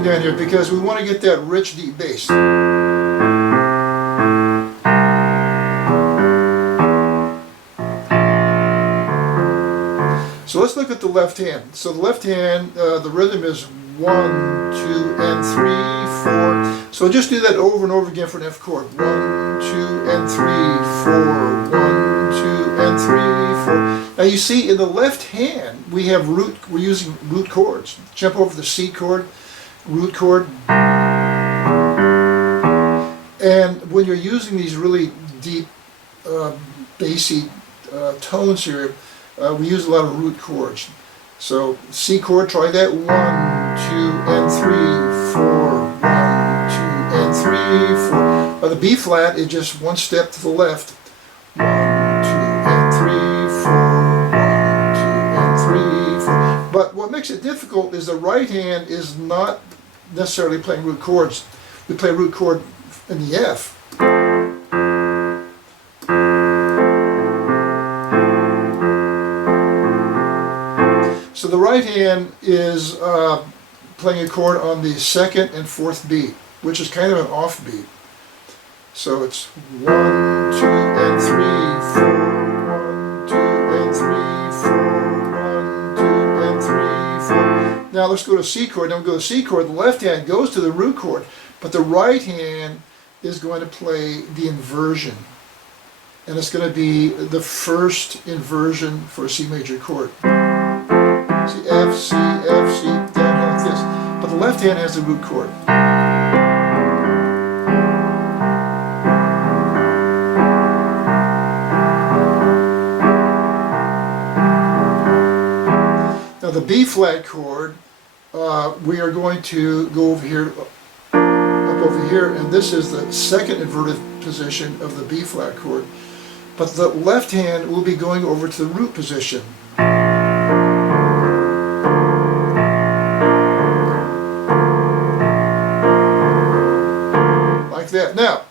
moving down here because we want to get that rich deep bass. So let's look at the left hand. So the left hand, the rhythm is 1, 2, and 3, 4. So just do that over and over again for an F chord. 1, 2, and 3, 4. 1, 2, and 3, 4. Now you see in the left hand we have we're using root chords. Jump over the C chord, root chord. And when you're using these really deep, bassy tones here, we use a lot of root chords. So C chord, try that. 1, 2, and 3, 4. 1, 2, and 3, 4. The B flat is just one step to the left. 1, 2, and 3, 4. 1, 2, and 3, 4. But what makes it difficult is the right hand is not necessarily playing root chords. We play root chord in the F. So the right hand is playing a chord on the 2nd and 4th beat, which is kind of an off beat. So it's 1, 2, and 3, 4. 1, 2, and 3, 4. 1, 2, and 3, 4. Now let's go to C chord. Then we go to C chord. The left hand goes to the root chord, but the right hand is going to play the inversion. And it's going to be the first inversion for a C major chord. See, F, C, down like this. But the left hand has the root chord. Now the B flat chord, we are going to go over here, up over here, and this is the second inverted position of the B flat chord. But the left hand will be going over to the root position. Like that. Now,